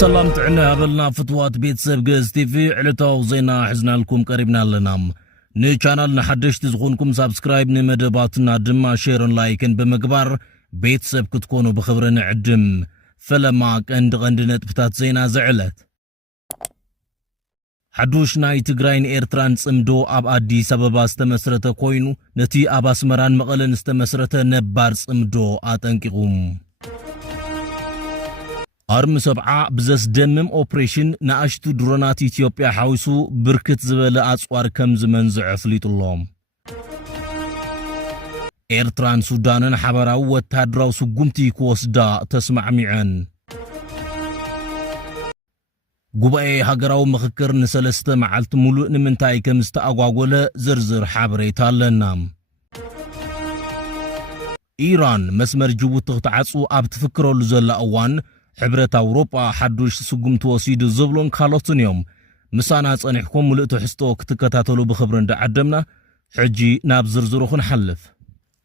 سلام تعنا قبلنا فتوات بيت سب جز تي في علتاو زينا حزنا لكم قريبنا لنام ني channel نحدش تزغونكم سبسكرايب نمدباتنا دما شيرن لايكن بمقبار بيت سب كتكونوا بخبرنا عدم فلما كند غندنت بتات زينا زعلت حدوش ناي تግራይን ኤርትራን ጽምዶ አብ አዲስ አበባ ዝተመስረተ ኮይኑ ነቲ አብ አስመራን መቀለን ዝተመስረተ ነባር ጽምዶ አጠንቂቁም አርም ሰብዓ ብዘስ ደምም ኦፕሬሽን ናአሽቱ ድሮናት ኢትዮጵያ ሓውሱ ብርክት ዝበለ አጽዋር ከም ዝመንዝዕ ፍሊጥሎም ኤርትራን ሱዳንን ሓበራው ወታደራው ስጉምቲ ክወስዳ ተስማዕሚዐን ጉባኤ ሀገራው ምክክር ንሰለስተ መዓልት ሙሉእ ንምንታይ ከም ዝተአጓጎለ ዝርዝር ሓበሬታ ኣለና ኢራን መስመር ጅቡቲ ክትዓጹ ኣብ ትፍክረሉ ዘላ እዋን ሕብረት ኣውሮጳ ሓዱሽ ስጉምቲ ወሲዱ ዝብሎን ካልኦትን እዮም ምሳና ጸኒሕኩም ሙሉእ ትሕዝቶ ክትከታተሉ ብኽብሪ እንዳዓደምና ሕጂ ናብ ዝርዝሩ ክንሓልፍ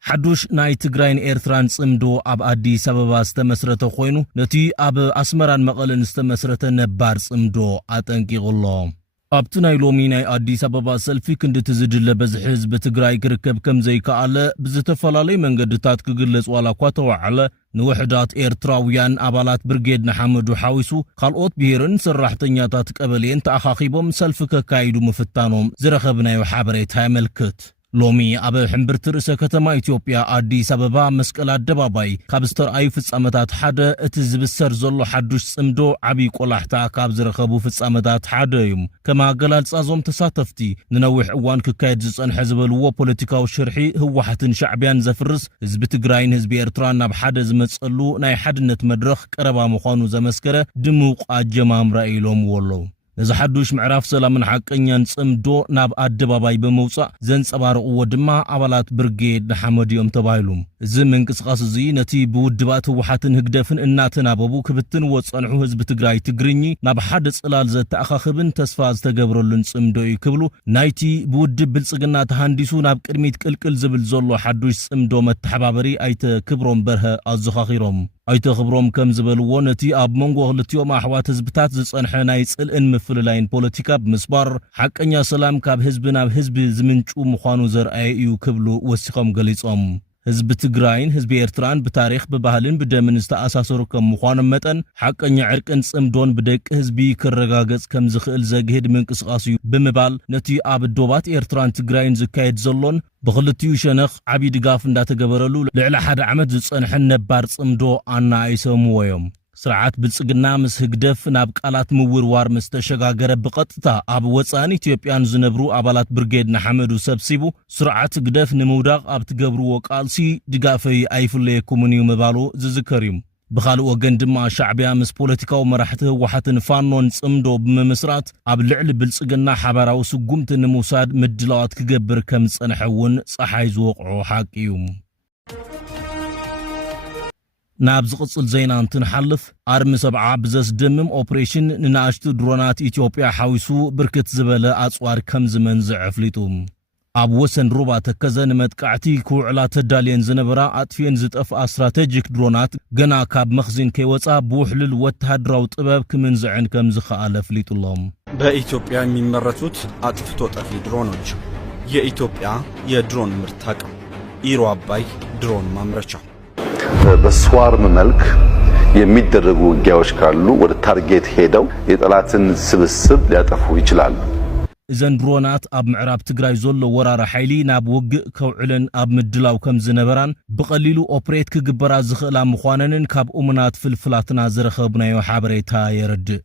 حدوش ناي تግራይን ኤርትራን ጽምዶ አብ አዲስ አበባ ዝተመስረተ ኮይኑ ነቲ አብ አስመራን መቀለን ዝተመስረተ ነባር ጽምዶ አጠንቂቁሎም ኣብቲ ናይ ሎሚ ናይ አዲስ አበባ ሰልፊ ክንድት ዝድለ በዝሕ ህዝቢ ትግራይ ክርከብ ከም ዘይከኣለ ብዝተፈላለዩ መንገድታት ክግለጽ ዋላ እኳ ተዋዕለ ንውሕዳት ኤርትራውያን አባላት ብርጌድ ንሓመዱ ሓዊሱ ካልኦት ብሄርን ሰራሕተኛታት ቀበሌን ተኣኻኺቦም ሰልፊ ከካይዱ ምፍታኖም ዝረኸብናዮ ሓበሬታ ያመልክት ሎሚ አበ ሕምብርት ርእሰ ከተማ ኢትዮጵያ አዲስ አበባ መስቀል አደባባይ ካብ ዝተርአዩ ፍጻመታት ሓደ እቲ ዝብሰር ዘሎ ሓዱሽ ጽምዶ ዓቢ ቆላሕታ ካብ ዝረኸቡ ፍጻመታት ሓደ እዩ ከማ ገላልጻዞም ተሳተፍቲ ንነዊሕ እዋን ክካየድ ዝጸንሐ ዝበልዎ ፖለቲካዊ ሽርሒ ህወሓትን ሻዕብያን ዘፍርስ ህዝቢ ትግራይን ህዝቢ ኤርትራን ናብ ሓደ ዝመጸሉ ናይ ሓድነት መድረኽ ቀረባ ምዃኑ ዘመስከረ ድሙቕ ኣጀማምራ ኢሎም ወለው ነዝሓዱሽ ምዕራፍ ሰላምን ሓቀኛን ጽምዶ ናብ አደባባይ በመውጻእ ዘንጸባርቕዎ ድማ አባላት ብርጌድ ንሓመድዮም ተባሂሉም እዚ ምንቅስቓስ እዚ ነቲ ብውድባት ህወሓትን ህግደፍን እናተናበቡ ክብትን ወጸንሑ ህዝቢ ትግራይ ትግርኝ ናብ ሓደ ጽላል ዘተኣኻኽብን ተስፋ ዝተገብረሉን ጽምዶ ይክብሉ ናይቲ ብውድብ ብልጽግና ተሃንዲሱ ናብ ቅድሚት ቅልቅል ዝብል ዘሎ ሓዱሽ ጽምዶ መተሓባበሪ ኣይተ ክብሮም በርሀ ኣዘኻኺሮም ኣይተ ክብሮም ከም ዝበልዎ ነቲ ኣብ መንጎ ክልቲኦም ኣሕዋት ህዝብታት ዝጸንሐ ናይ ጽልእን ምፍልላይን ፖለቲካ ብምስባር ሓቀኛ ሰላም ካብ ህዝቢ ናብ ህዝቢ ዝምንጩ ምዃኑ ዘርአየ እዩ ክብሉ ወሲኾም ገሊጾም ህዝቢ ትግራይን ህዝቢ ኤርትራን ብታሪኽ ብባህልን ብደምን ዝተኣሳሰሩ ከም ምዃኖም መጠን ሓቀኛ ዕርቅን ጽምዶን ብደቂ ህዝቢ ክረጋገጽ ከም ዝኽእል ዘግህድ ምንቅስቓስ እዩ ብምባል ነቲ ኣብ ዶባት ኤርትራን ትግራይን ዝካየድ ዘሎን ብኽልቲኡ ሸነኽ ዓቢ ድጋፍ እንዳተገበረሉ ልዕሊ ሓደ ዓመት ዝጸንሐ ነባር ጽምዶ ኣናይሰምዎዮም ስርዓት ብልጽግና ምስ ህግደፍ ናብ ቃላት ምውርዋር ምስተሸጋገረ ብቐጥታ ኣብ ወፃን ኢትዮጵያን ዝነብሩ አባላት ብርጌድ ንሓመዱ ሰብሲቡ ስርዓት ህግደፍ ንምውዳቕ ኣብ ትገብርዎ ቃልሲ ድጋፈይ ኣይፍለየኩምን እዩ ምባሉ ዝዝከር እዩ ብኻልእ ወገን ድማ ሻዕብያ ምስ ፖለቲካዊ መራሕቲ ህወሓትን ፋኖን ጽምዶ ብምስራት ኣብ ልዕሊ ብልጽግና ሓበራዊ ስጉምቲ ንምውሳድ ምድላዋት ክገብር ከም ዝጸንሐ እውን ፀሓይ ዝወቕዖ ሓቂ እዩ ናብ ዝቕጽል ዜና እንትንሓልፍ አርሚ ሰብዓ ብዘስ ደምም ኦፕሬሽን ንናኣሽቱ ድሮናት ኢትዮጵያ ሓዊሱ ብርክት ዝበለ አጽዋር ከም ዝመንዝዕ ኣፍሊጡ ኣብ ወሰን ሩባ ተከዘ ንመጥቃዕቲ ክውዕላ ተዳልየን ዝነበራ ኣጥፊየን ዝጠፍኣ ስትራቴጂክ ድሮናት ገና ካብ መኽዚን ከይወፃ ብውሕልል ወታደራዊ ጥበብ ክምንዝዕን ከም ዝኸኣለ ኣፍሊጡሎም በኢትዮጵያ የሚመረቱት አጥፍቶ ጠፊ ድሮኖች የኢትዮጵያ የድሮን ምርት አቅም ኢሮ አባይ ድሮን ማምረቻ በስዋርም መልክ የሚደረጉ ውጊያዎች ካሉ ወደ ታርጌት ሄደው የጠላትን ስብስብ ሊያጠፉ ይችላሉ እዘን ድሮናት ኣብ ምዕራብ ትግራይ ዘሎ ወራራ ሓይሊ ናብ ውግእ ከውዕለን ኣብ ምድላው ከም ዝነበራን ብቐሊሉ ኦፕሬት ክግበራ ዝኽእላ ምዃነንን ካብ እሙናት ፍልፍላትና ዝረኸብናዮ ሓበሬታ የረድእ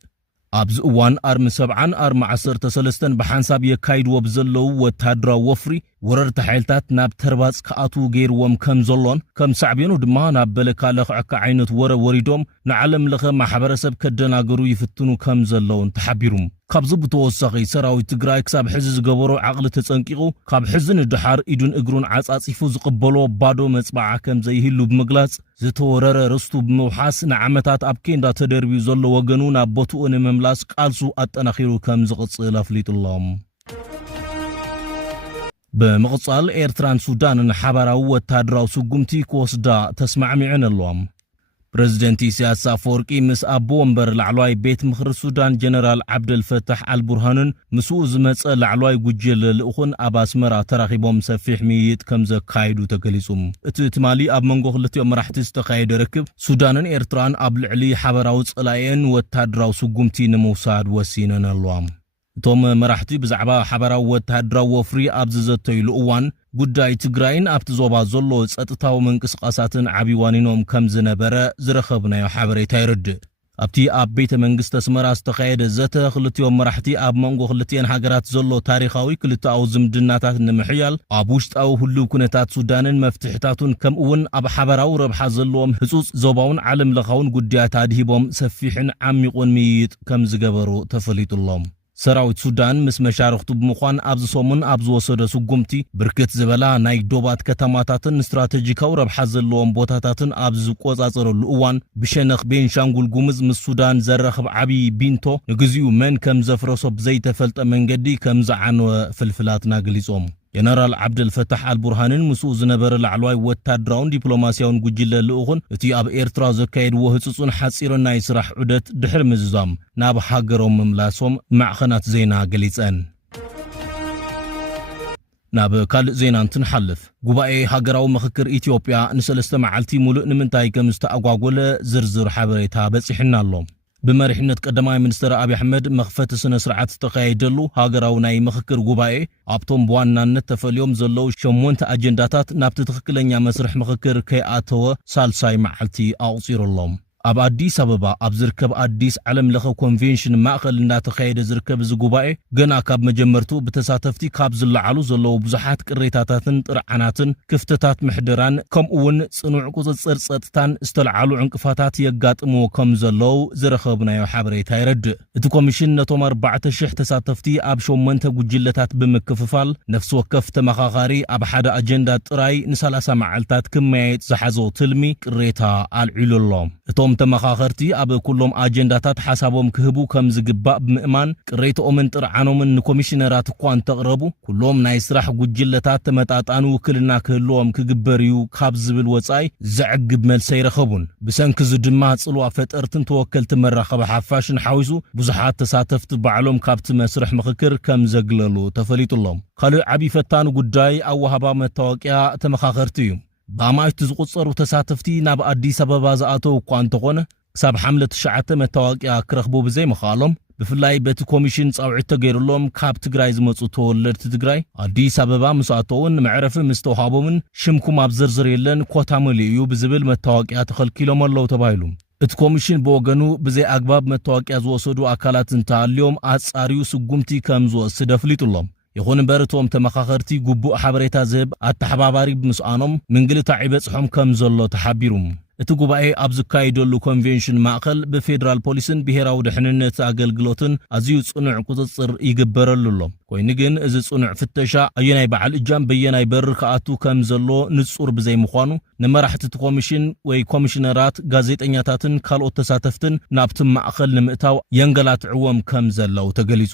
ኣብዚ እዋን አርሚ ሰብዓን አርሚ 13 ብሓንሳብ የካይድዎ ብዘለው ወታደራዊ ወፍሪ ወረርቲ ሓይልታት ናብ ተርባጽ ከኣቱ ገይርዎም ከም ዘሎን ከም ሳዕቤኑ ድማ ናብ በለካ ለኽዕካ ዓይነት ወረ ወሪዶም ንዓለም ለኸ ማሕበረሰብ ከደናገሩ ይፍትኑ ከም ዘለውን ተሓቢሩም ካብዚ ብተወሳኺ ሰራዊት ትግራይ ክሳብ ሕዚ ዝገበሮ ዓቕሊ ተጸንቂቑ ካብ ሕዚ ንድሓር ኢዱን እግሩን ዓጻጺፉ ዝቕበሎ ባዶ መጽባዓ ከም ዘይህሉ ብምግላጽ ዝተወረረ ርስቱ ብምውሓስ ንዓመታት ኣብ ኬንዳ ተደርቢዩ ዘሎ ወገኑ ናብ ቦትኡ ንምምላስ ቃልሱ ኣጠናኺሩ ከም ዝቕጽል ኣፍሊጡሎም بمقصال إيرتران سودان حبراو وتادراو سجمتي كوسدا تسمع معن اللهم ፕሬዝደንት ኢሳያስ አፈወርቂ ምስ አቦ ወንበር ላዕለዋይ ቤት ምክሪ ሱዳን ጀነራል ዓብደል ፈታሕ አልቡርሃንን ምስኡ ዝመፀ ላዕለዋይ ጉጅለ ልኡኹን ኣብ ኣስመራ ተራኺቦም ሰፊሕ ምይይጥ ከም ዘካይዱ ተገሊጹ። እቲ ትማሊ ኣብ መንጎ ክልቲኦም መራሕቲ ዝተኻየደ ርክብ ሱዳንን ኤርትራን ኣብ ልዕሊ ሓበራዊ ጸላኤን ወታደራዊ ስጉምቲ ንምውሳድ ወሲነን ኣለዋ። እቶም መራሕቲ ብዛዕባ ሓበራዊ ወታደራዊ ወፍሪ ኣብ ዝዘተይሉ እዋን ጉዳይ ትግራይን ኣብቲ ዞባ ዘሎ ጸጥታዊ ምንቅስቓሳትን ዓቢዋኒኖም ከም ዝነበረ ዝረኸብናዮ ሓበሬታ ይርድእ። ኣብቲ ኣብ ቤተ መንግስቲ ኣስመራ ዝተኻየደ ዘተ ክልቲኦም መራሕቲ ኣብ መንጎ ክልቲአን ሃገራት ዘሎ ታሪኻዊ ክልተኣዊ ዝምድናታት ንምሕያል ኣብ ውሽጣዊ ህሉው ኩነታት ሱዳንን መፍትሕታቱን ከምኡውን ኣብ ሓበራዊ ረብሓ ዘለዎም ህጹጽ ዞባውን ዓለም ለኻውን ጉዳያት ኣድሂቦም ሰፊሕን ዓሚቑን ምይይጥ ከም ዝገበሩ ተፈሊጡሎም። ሰራዊት ሱዳን ምስ መሻርክቱ ብምዃን ኣብዚ ሰሙን ኣብ ዝወሰደ ስጉምቲ ብርክት ዝበላ ናይ ዶባት ከተማታትን ስትራቴጂካዊ ረብሓ ዘለዎም ቦታታትን ኣብ ዝቆጻጸረሉ እዋን ብሸነኽ ቤንሻንጉል ጉሙዝ ምስ ሱዳን ዘረኽብ ዓብዪ ቢንቶ ንግዚኡ መን ከም ዘፍረሶ ብዘይተፈልጠ መንገዲ ከም ዝዓነወ ፍልፍላትና ገሊጾም። ጀነራል ዓብደል ፈታሕ አልቡርሃንን ምስኡ ዝነበረ ላዕለዋይ ወታደራውን ዲፕሎማስያውን ጉጅለ ልኡኹን እቲ ኣብ ኤርትራ ዘካየድዎ ህጹጽን ሓጺርን ናይ ስራሕ ዑደት ድሕሪ ምዝዛም ናብ ሃገሮም ምምላሶም ማዕኸናት ዜና ገሊጸን። ናብ ካልእ ዜና እንትንሓልፍ ጉባኤ ሃገራዊ ምክክር ኢትዮጵያ ንሰለስተ መዓልቲ ሙሉእ ንምንታይ ከም ዝተኣጓጎለ ዝርዝር ሓበሬታ በፂሕና ኣሎ። بمرحنة قدماء منستر أبي أحمد مخفت سنة سرعة تقايدلو هاجراو ناي مخكر غوباي أبطم بوانا نتفاليوم زلو شمونت أجنداتات نابت تخكلن مسرح مخكر كي آتوا سالساي معلتي أوصير اللهم ኣብ አዲስ አበባ ኣብ ዝርከብ አዲስ ዓለም ለኸ ኮንቬንሽን ማእኸል እናተኻየደ ዝርከብ ዝጉባኤ ገና ካብ መጀመርቱ ብተሳተፍቲ ካብ ዝለዓሉ ዘለዉ ብዙሓት ቅሬታታትን ጥርዓናትን ክፍተታት ምሕደራን ከምኡውን ጽኑዕ ቁፅጽር ጸጥታን ዝተለዓሉ ዕንቅፋታት የጋጥምዎ ከም ዘለዉ ዝረኸብናዮ ሓበሬታ ይረድእ። እቲ ኮሚሽን ነቶም 4,000 ተሳተፍቲ ኣብ 8 ጉጅለታት ብምክፍፋል ነፍሲ ወከፍ ተመኻኻሪ ኣብ ሓደ ኣጀንዳ ጥራይ ን30 መዓልታት ክመያየጥ ዝሓዞ ትልሚ ቅሬታ ኣልዒሉሎም። እቶም ተመኻኸርቲ ኣብ ኩሎም ኣጀንዳታት ሓሳቦም ክህቡ ከም ዝግባእ ብምእማን ቅሬቶኦምን ጥርዓኖምን ንኮሚሽነራት እኳ እንተቕረቡ ኩሎም ናይ ስራሕ ጉጅለታት ተመጣጣኑ ውክልና ክህልዎም ክግበር እዩ ካብ ዝብል ወጻኢ ዘዕግብ መልሲ ይረኸቡን። ብሰንኪ እዚ ድማ ጽልዋ ፈጠርትን ተወከልቲ መራኸቢ ሓፋሽን ሓዊሱ ብዙሓት ተሳተፍቲ ባዕሎም ካብቲ መስርሕ ምክክር ከም ዘግለሉ ተፈሊጡሎም። ካልእ ዓብዪ ፈታኒ ጉዳይ ኣወሃባ መታወቂያ ተመኻኸርቲ እዩ። በአማይቱ ዝቁጸሩ ተሳተፍቲ ናብ አዲስ አበባ ዝኣተው እኳ እንተኾነ ክሳብ ሓምለ 9 መታወቂያ ክረኽቡ ብዘይ ምኻሎም ብፍላይ በቲ ኮሚሽን ጻውዒት ተገይሩሎም ካብ ትግራይ ዝመጹ ተወለድቲ ትግራይ አዲስ አበባ ምስ ኣተውን መዕረፊ ምስ ተውሃቦምን ሽምኩም ኣብ ዝርዝር የለን ኮታ መሊኡ ብዝብል መታወቂያ ተኸልኪሎም ኣለዉ ተባሂሉ። እቲ ኮሚሽን ብወገኑ ብዘይ አግባብ መታወቂያ ዝወሰዱ አካላት እንተሃልዮም ኣጻሪዩ ስጉምቲ ከም ዝወስድ ኣፍሊጡሎም። ይኹን እምበር እቶም ተመኻኸርቲ ግቡእ ሓበሬታ ዝህብ ኣተሓባባሪ ብምስኣኖም ምንግልታዕ ይበጽሖም ከም ዘሎ ተሓቢሩ። እቲ ጉባኤ ኣብ ዝካየደሉ ኮንቬንሽን ማእኸል ብፌደራል ፖሊስን ብሄራዊ ድሕንነት ኣገልግሎትን ኣዝዩ ጽኑዕ ቁፅጽር ይግበረሉ ኣሎ። ኮይኑ ግን እዚ ጽኑዕ ፍተሻ ኣየናይ በዓል እጃም በየናይ በሪ ከኣቱ ከም ዘሎ ንጹር ብዘይ ምዃኑ ንመራሕቲ እቲ ኮሚሽን ወይ ኮሚሽነራት ጋዜጠኛታትን ካልኦት ተሳተፍትን ናብቲ ማእኸል ንምእታው የንገላትዕዎም ከም ዘለው ተገሊጹ።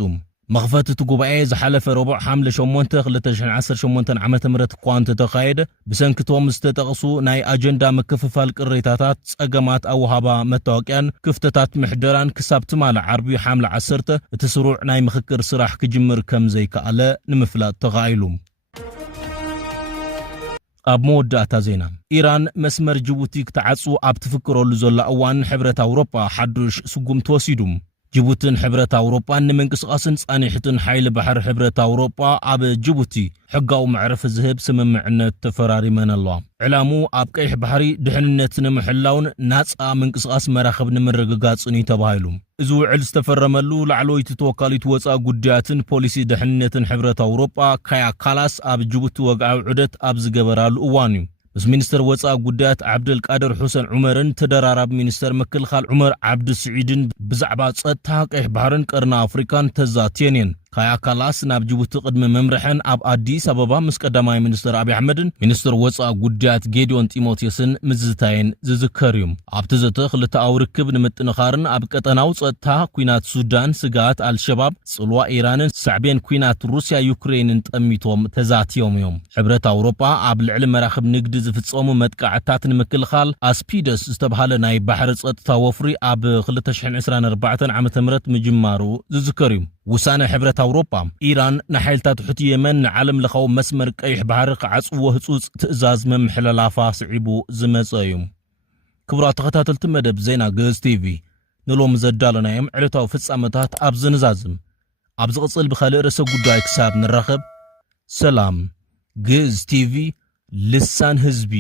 مخفت تجوبعي زحلف ربع حمل شمونته 2018 عام تمرت قوانت تقايد بسنكتهم استتقصوا ناي أجندا مكففال قريتاتات أجمعات أو هبا متوقعن كفتتات محدران كسبت مال عربي حمل عسرته تسروع ناي مخكر صراح كجمر كم زي كألا نمفلات تغايلهم. أب مودة زينة إيران مسمر جيبوتيك تعصو أب تفكروا لزول أوان حبرة أوروبا حدش سقوم توسيدهم. جيبوتين حبرة أوروبا نمنقص أصنص أنيحتن حيل بحر حبرة أوروبا أب جيبوتي حقاو معرف الذهب سممعنا التفراري من الله علامو أب كيح بحري دحننتنا محلاون ناس منقص أس مراخبن من رقاقات صني تبايلهم إذو علس تفرملو لعلو يتتوكالي توسا قدياتن بوليسي دحننتن حبرة أوروبا كايا كالاس أب جيبوتي وقعو عدت أب زقبرال أوانيو بس منستر وصاء قدات عبد القادر حسن عمرن تدرارب منستر مكل خال عمر عبد السعيدن بزعبات صدتها كيح بحرن قرنا أفريكان تزاتينين ካያ ካላስ ናብ ጅቡቲ ቅድሚ መምርሕን ኣብ አዲስ አበባ ምስ ቀዳማይ ሚኒስትር አብይ አሕመድን ሚኒስትር ወፃኢ ጉዳያት ጌዲዮን ጢሞቴዎስን ምዝታይን ዝዝከር እዩ ኣብቲ ዘተ ክልተኣዊ ርክብ ንምጥንኻርን ኣብ ቀጠናዊ ጸጥታ ኩናት ሱዳን ስጋት አልሸባብ ጽልዋ ኢራንን ሳዕቤን ኩናት ሩስያ ዩክሬንን ጠሚቶም ተዛትዮም እዮም ሕብረት አውሮፓ ኣብ ልዕሊ መራኽብ ንግዲ ዝፍጸሙ መጥቃዕታት ንምክልኻል አስፒደስ ዝተባሃለ ናይ ባሕሪ ጸጥታ ወፍሪ ኣብ 2024 ዓመተ ምህረት ምጅማሩ ዝዝከር እዩ ውሳነ ሕብረት አውሮፓ ኢራን ንሓይልታት ሕቲ የመን ንዓለም ለኻው መስመር ቀይሕ ባሕሪ ክዓጽዎ ህጹጽ ትእዛዝ መምሕለላፋ ስዒቡ ዝመጸ እዩ ክቡራት ተኸታተልቲ መደብ ዜና ግዕዝ ቲቪ ንሎም ዘዳለናዮም ዕለታዊ ፍጻመታት ኣብ ዝንዛዝም ኣብ ዝቕጽል ብኻልእ ርዕሰ ጉዳይ ክሳብ ንራኸብ ሰላም ግዕዝ ቲቪ ልሳን ህዝቢ